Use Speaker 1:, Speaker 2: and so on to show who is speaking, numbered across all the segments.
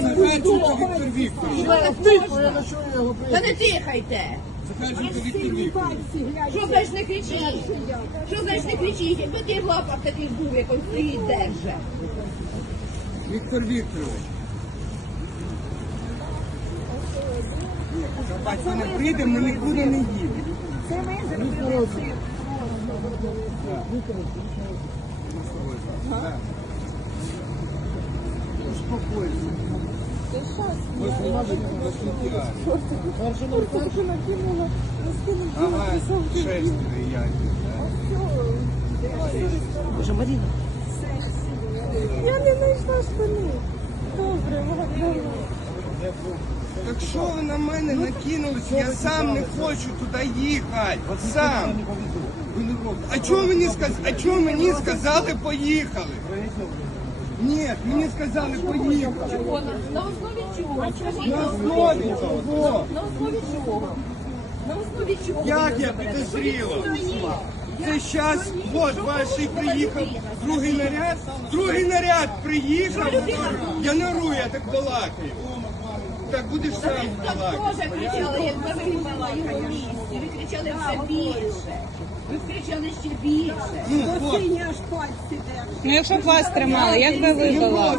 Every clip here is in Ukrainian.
Speaker 1: Захарченко Віктор Вікторович.
Speaker 2: Та не тихайте!
Speaker 1: Захарченко Віктор Вікторович.
Speaker 2: Що значить не кричіть? Що значить не кричіть? Якби ти в лапах таких був, як він стоїть держа.
Speaker 1: Віктор Вікторович. Якщо батько не прийде, ми нікуди не їдемо. Так. Успокойся. Ось вона до сміття. Ага, шестеро я.
Speaker 3: Я не знайшла штани. Добре, добре.
Speaker 1: Так що ви на мене накинулись? Я сам не хочу туди їхати. Сам. А чого мені сказали? А чого мені сказали поїхали? Ні, мені сказали поїхали.
Speaker 2: На основі чого? Скажіть,
Speaker 1: На основі чого?
Speaker 2: на основі чого? На основі чого?
Speaker 1: Як я підозріла? Це зараз, от ваший приїхав другий наряд. Другий наряд приїхав. Я не ору, я так балакаю. Так будеш сам балакати.
Speaker 2: теж кричали, як ви вигнала його місці. Ви кричали все більше. Ви кричали ще більше.
Speaker 1: Ну, от.
Speaker 3: Синя аж пальці де.
Speaker 4: Ну, якщо б вас тримали, як би ви вела?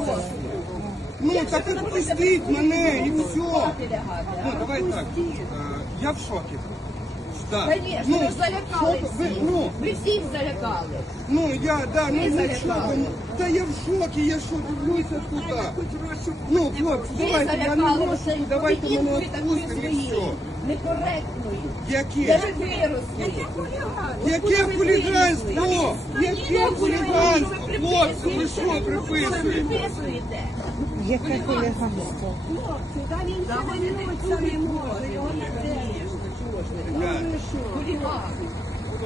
Speaker 1: Ну, так відпустіть мене і все. Ну, давай так. Е, Я в шокі. Да.
Speaker 2: Звісно,
Speaker 1: Ну,
Speaker 2: ви ж залякали
Speaker 1: шок- ви- ну,
Speaker 2: Ви всіх залякали.
Speaker 1: ну, я, да, ну,
Speaker 2: Ви
Speaker 1: ну,
Speaker 2: залякали.
Speaker 1: що ви? Та я в шокі, я що, дивлюся туди. Ну, хлопці,
Speaker 2: Ви
Speaker 1: давайте, я не
Speaker 2: залякали
Speaker 1: можу,
Speaker 2: всіх.
Speaker 1: давайте мене
Speaker 2: Поведінкою такою
Speaker 1: відпустите і все.
Speaker 2: своєю. Некоректною.
Speaker 1: Яке?
Speaker 2: Ви виросли?
Speaker 1: Яке хуліганство? Яке хуліганство? Хлопці, ви що приписуєте?
Speaker 2: приписуєте?
Speaker 4: Яке хуліганство?
Speaker 3: Він ще вернуться не може. Його не
Speaker 1: Так.
Speaker 2: Хуліган.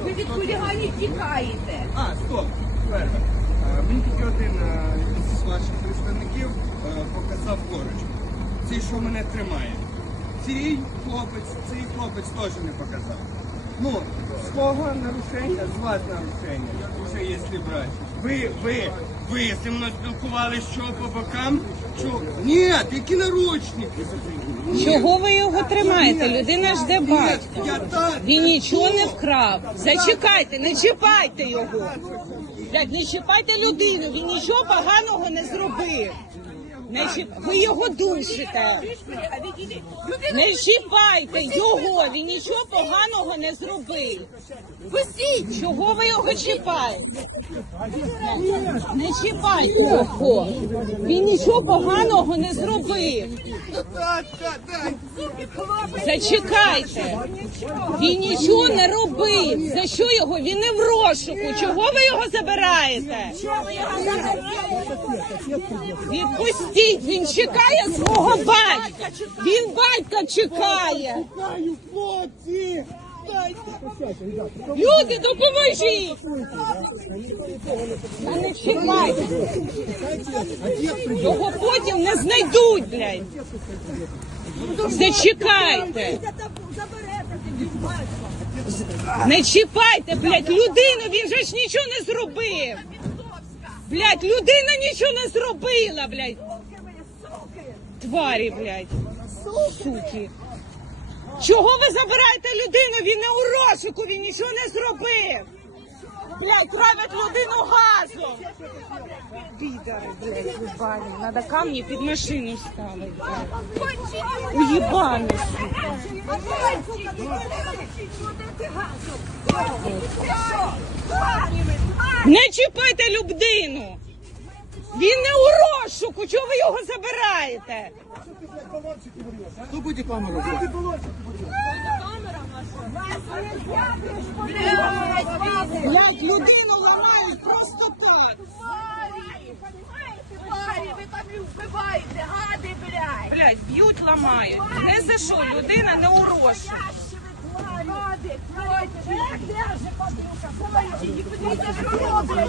Speaker 2: Ви від хуліганів тікаєте.
Speaker 1: А, стоп. Е, Мені тільки один е, із ваших представників е, показав поруч. Цей, що мене тримає. Цей хлопець, цей хлопець теж не показав. Ну, з кого нарушення, з вас нарушення, вже якщо брати. Ви, ви, ви зі мною спілкувалися що по бокам? Що? Ні, які наручники?
Speaker 4: Чого ви його тримаєте? Людина жде батька.
Speaker 1: Я так.
Speaker 4: Він нічого не вкрав. Зачекайте, не чіпайте його. Блядь, не чіпайте людину, він нічого поганого не зробив. Не чіп... Ви його душите. Не чіпайте його, він нічого поганого не зробив. Пустіть! Чого ви його чіпаєте? Не чіпайте його. Він нічого поганого не зробив. Зачекайте. Він нічого не робив. За що його? Він не в розшуку. Чого ви його забираєте? Відпустіть, він чекає свого батька. Він батька чекає. Люди, допоможіть! Не чекайте. Його потім не знайдуть, блядь. Зачекайте. Не чіпайте, блядь, людину, він же ж нічого не зробив. Блядь, людина нічого не зробила, блядь. Тварі, блядь. Суки. Чого ви забираєте людину? Він не у розшуку, він нічого не зробив. Блядь, травять людину газом. Підари, блядь, ебані. Надо камні під машину ставити. блядь. Уєбані. Не чіпайте людину. Він не у розшуку. Чого ви його забираєте?
Speaker 1: Хто буде камеру?
Speaker 4: Блядь, людину ламають просто так.
Speaker 2: Тварі, ви там вбиваєте, гади, блядь.
Speaker 4: Блядь, б'ють, ламають. Не за що, людина не у розшуку.
Speaker 2: Де ж подивіться, Подивіться, що робите.